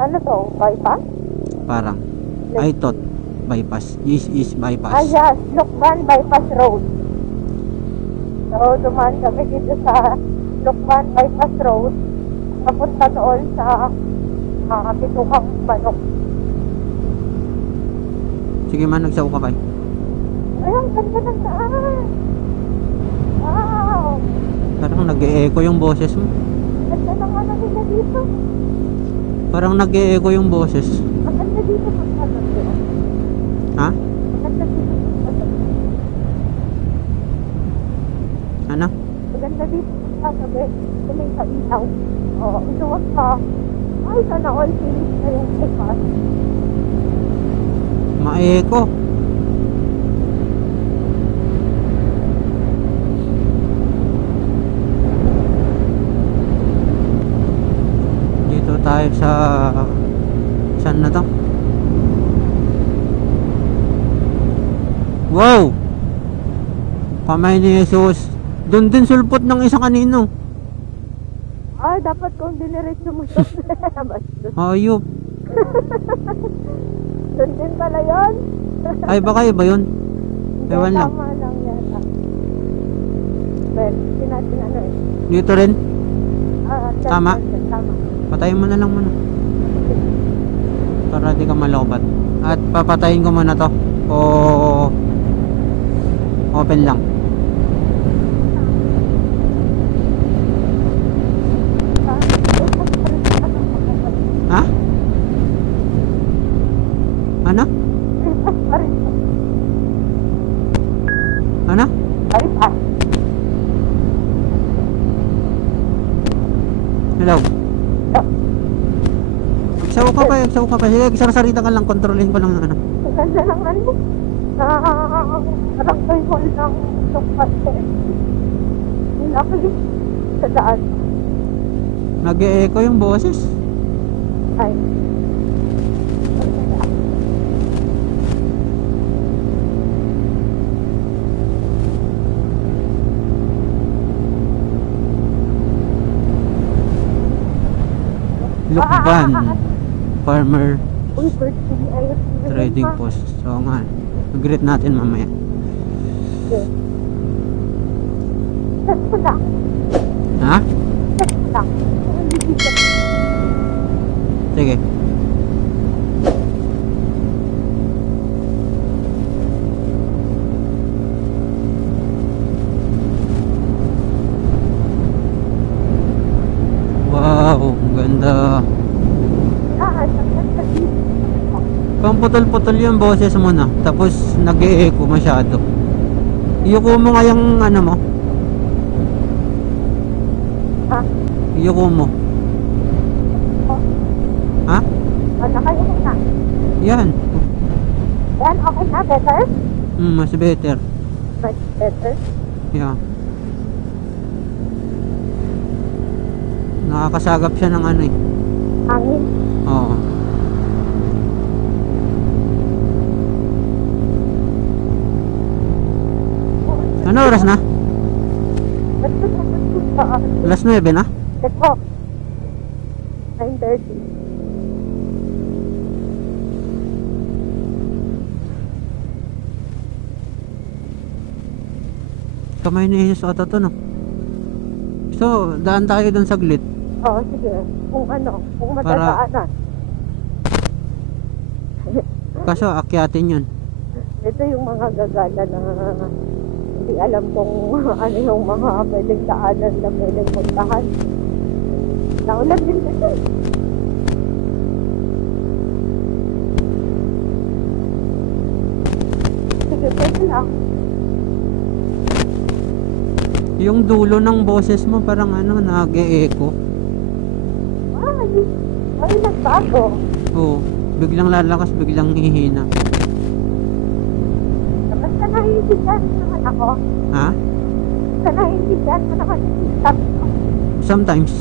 Ano to? Bypass? Parang. I thought bypass. This is bypass. Ah, yes. Lukban Bypass Road. So, dumaan kami dito sa Lukban Bypass Road. Papunta doon sa Bituhang Manok. Sige man, nagsaw ka pa. Ay, ang ganda ng daan. Wow. Parang nag-e-echo yung boses mo. Ganda ng ano nila dito. Parang nag-e-echo yung boses. Ang ganda dito magkakaroon. Ha? Ang ganda dito magkakaroon. Ano? Ang ganda dito magkakaroon. Kumay sa ilaw. Oo, inuwag ka. Ay, sana all finish na yung bypass. Ma-echo. Dito tayo sa saan na to? Wow! Kamay ni Jesus. Doon din sulpot ng isa kanino. Ay, dapat kung diniretso mo ito. Ayop. Doon din pala yun. Ay, baka iba yun. Ewan lang. Tama lang yata. Well, sinatin ano eh. Dito rin. Tama. Tama. Patayin mo na lang muna. Para di ka malobat. At papatayin ko muna to. O open lang. Ha? Ano? Ano? Hello? Magsaw ka pa. Sige, sarsarita ka lang. Kontrolin ko lang ano. Maganda lang ano. Nakakarangsay ko lang itong pate. Luckily, sa daan. Nag-e-echo yung boses. Ay. Lukban Farmer Uy, birthday. Ayos. Trading Post. So nga, mag-greet natin mamaya. Okay. Test ko lang. Ha? Test ko lang. Sige. Wow, ang ganda. Pamputol-putol yung boses mo na. Tapos nag-e-echo masyado. Iyuko mo nga yung ano mo. Ha? Iyuko mo. Ha? Ano kayo na? Yan. Yan, okay na, better? Mas better. Much better. Yeah. Nakakasagap siya ng ano eh. Hangin. Oo. Ano oras na? Alas 9 na? Ito. 9:30. Kamay ni Jesus ata to no? So, daan tayo dun saglit. Oo, sige. Kung ano, kung matadaanan. Kaso akyatin yun. Ito yung mga gagala na hindi alam kung ano yung mga pwedeng daanan na pwedeng puntahan. Naulan din kasi. Sige, pwede lang. Yung dulo ng boses mo parang ano, nag-e-echo. Ay, nagbago. Oo, biglang lalakas, biglang hihina. Basta naiintindihan mo naman ako. Ha? Basta naiintindihan mo naman yung sabi ko. Sometimes.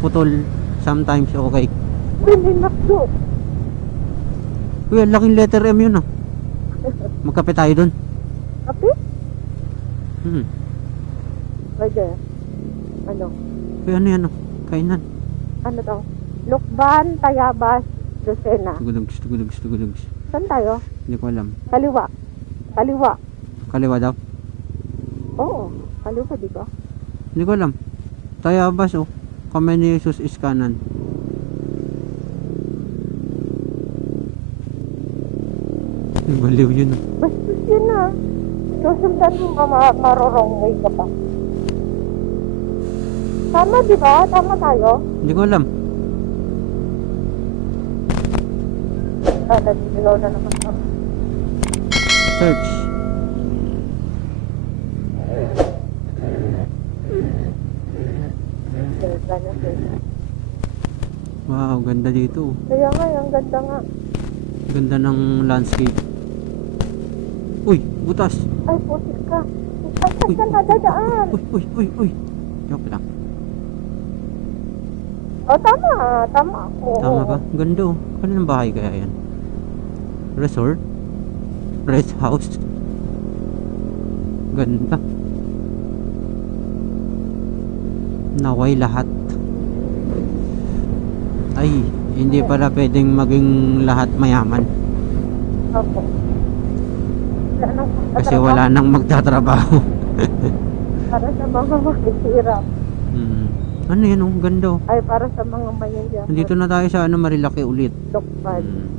Putol. Sometimes, okay. Hindi nakdo. Uy, ang laking letter M yun ah. Magkape tayo dun. Kape? Hmm. Pwede. Ano? Uy, ano yan ah? Kainan. ano to? Lukban, Tayabas, Lucena. Tugudugs. Saan tayo? Hindi ko alam. Kaliwa. Kaliwa daw? Oo, kaliwa di ba? Hindi ko alam. Tayabas oh. Kamay ni Jesus is kanan. Baliw yun oh. Bastos yun na. Susundan mo marorong way ka pa. Tama di ba? Tama tayo? Hindi ko alam. Naliligaw na naman kami. Search. Wow, ganda dito. Kaya nga, ang ganda nga. Ganda ng landscape. Uy, butas. Ay, putik ka. Ay, saan ka dadaan? Uy. Joke lang. O, tama. Tama ako. Tama ba? Ganda oh. Kaninang bahay kaya yan? Resort? Rest house? Ganda. Naway lahat. Ay, hindi pala pwedeng maging lahat mayaman. Opo. Kasi wala nang magtatrabaho. Para sa mga makikirap. Ano yan oh, ganda oh. Ay, para sa mga mayayaman. Nandito na tayo sa Marilaki ulit. Lukban.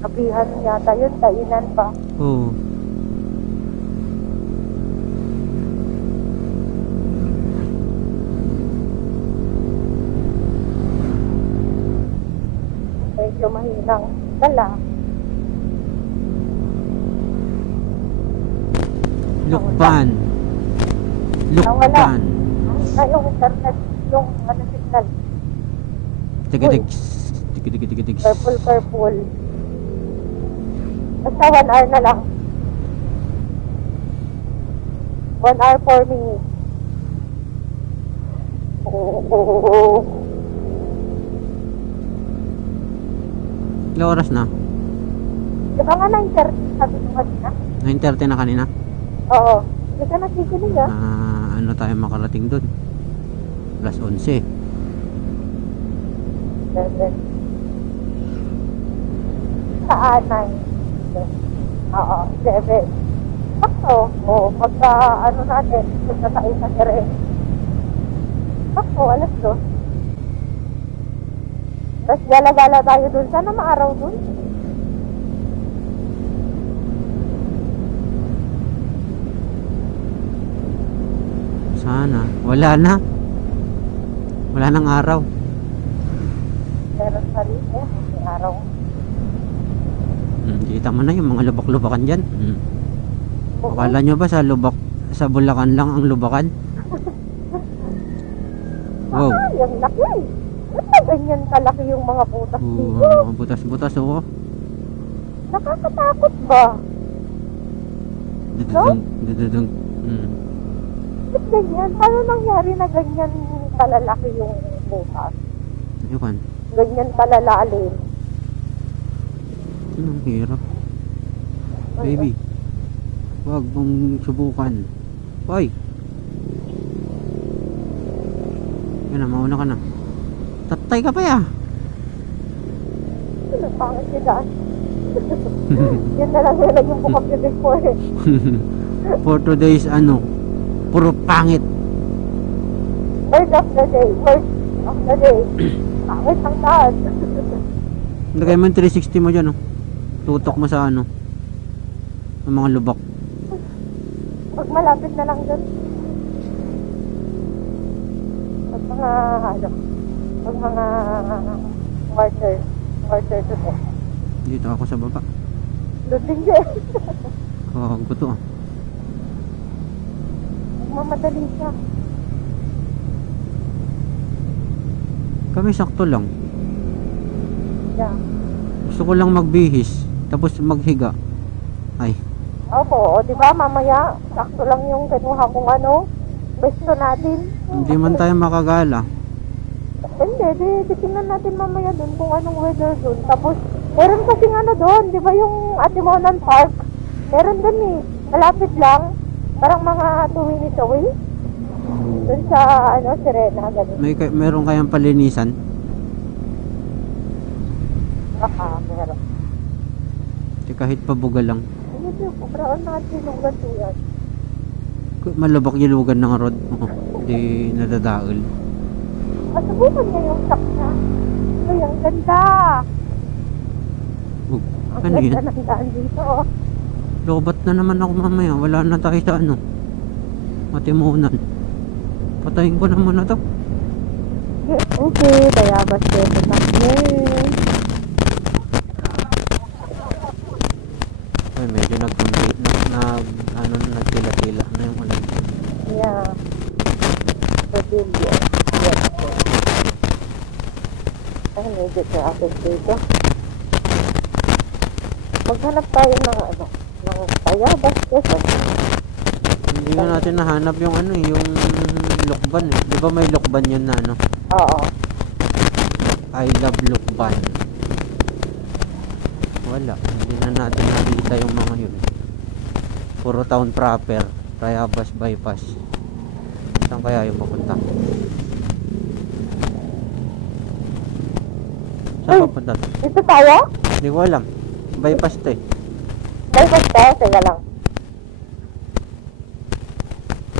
Kapihan yata yun, kainan pa. Oo. Medyo mahinang dala. Lukban. Ay, yung internet, yung ano signal. Tigidigs. Purple. Basta 1 hour na lang. 1 hour 4 minutes. Ilang oras na? Di ba nga 9:30 sabi ko kanina? 9:30 na kanina? Oo. Hindi ka nakikinig ah. Ano tayo makarating doon? Plus 11. 7. Saan? 9. Oo, 7. Sakto. Oo, pagka ano natin, punta tayo sa tere. Sakto, alas 2. Tapos gala-gala tayo dun. Sana maaraw dun. Sana. Wala na. Wala nang araw. Meron pa rin eh. May araw. Kita mo na yung mga lubak-lubakan dyan. Akala nyo ba sa lubak, sa Bulacan lang ang lubakan? Wow. Yung laki. Ba't na ganyan kalaki yung mga butas dito? Mga butas-butas oh. Nakakatakot ba? Dududung. Ba't ganyan? Paano nangyari na ganyan kalalaki yung butas? Ayun. Ganyan kalalalim. Ang hirap. Baby. Huwag mong subukan. Hoy. Yan na, mauna ka na. Tatay ka pa ya. Ano pangit si Dan? Yan na lang yung bukap bibig ko eh. For today's puro pangit. Word of the day. Pangit ang taas. Lagay mo yung 360 mo dyan tutok mo sa ang mga lubak. Pag malapit na lang dun. Pag mga quarter to 10. Dito ako sa baba. Doon din dyan. Kawag ko to Mamadali siya. Kami sakto lang. Yeah. Gusto ko lang magbihis tapos maghiga. Ay. Opo, di ba mamaya sakto lang yung kinuha kong besto natin. Hindi man tayo makagala. Hindi, titingnan natin mamaya dun kung anong weather dun. Tapos, meron kasing doon, di ba yung Atimonan Park? Meron dun malapit lang. Parang mga 2 minutes away. Doon sa, ano, Serena, ganun. Meron kayang palinisan? Baka, meron. Di kahit pabuga lang. Ano siya, kubraan natin yung ganito yan. Malubak yung lugan ng road mo. Di nadadaol. Subukan niya yung shock na. Ay, ang ganda. Oh, Ang ano ganda yan? ng daan dito. Oh. Lobat na naman ako mamaya. Wala na tayo sa ano. Matimunan. Patayin ko na muna to. Okay, Tayabas dito na. Ay, medyo nagtila-tila na yung ulan. Yeah. Pavilion. Yes. Ay, medyo traffic dito. Maghanap tayo ng ano, ng Tayabas dito. Hindi nga natin nahanap yung ano eh, yung Lokban eh. Di ba may Lokban yun na ano? Oo. I love Lokban. Wala. Hindi na natin nakita yung mga yun. Puro town proper. Tayabas bypass. Saan kaya yung papunta? Saan Ay! papunta? Dito tayo? Hindi ko alam. Bypass to eh. Bypass tayo, teka lang.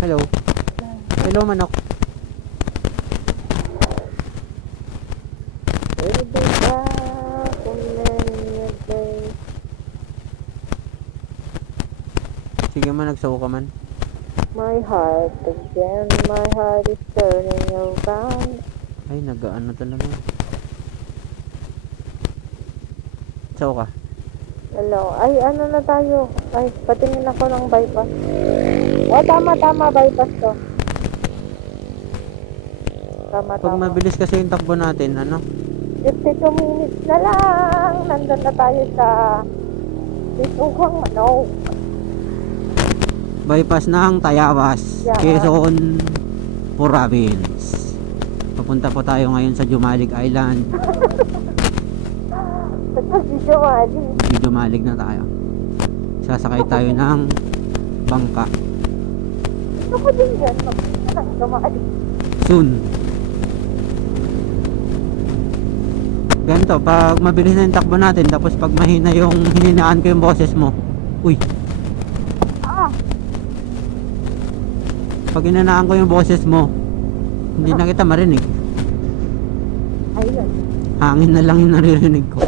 Hello. Hello manok. Sige man, nagsaw ka man. My heart again, my heart is turning around. Ay, nagaano talaga. Saw ka. Hello. Ay, ano na tayo? Ay, patingin ako ng bypass. Oh, tama, bypass to. Tama. Pag mabilis kasi yung takbo natin, ano? 52 minutes na lang. Nandun na tayo sa Bitugang Manok. Bypass ng Tayabas, Yeah. Quezon Province. Papunta po tayo ngayon sa Jumalig Island. Ito si Jomali. Jumalig na tayo. Sasakay tayo ng bangka. Gusto ko din yan. Magpunta ng Jomali. Soon. Ganito, pag mabilis na yung takbo natin, tapos pag mahina yung hininaan ko yung boses mo. Uy, Ah, pag hinanaan ko yung boses mo, hindi na kita marinig. ayun. Hangin na lang yung naririnig ko.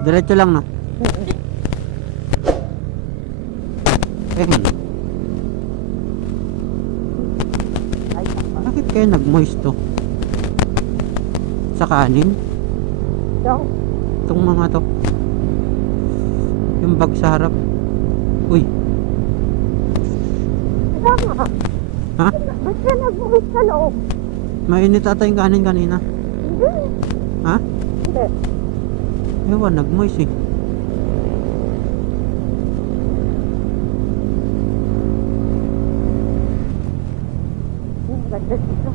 Diretso lang, no? Eh, Ay, bakit kaya nag-moist to? Sa kanin? yung Itong mga to. Yung bag sa harap. Uy, tama. ha? Ba't ka nag-uwis sa loob? Mainit ata yung kanin kanina. Hindi. Ha? Hindi. Ewan, nag-moist eh. Ganda dito.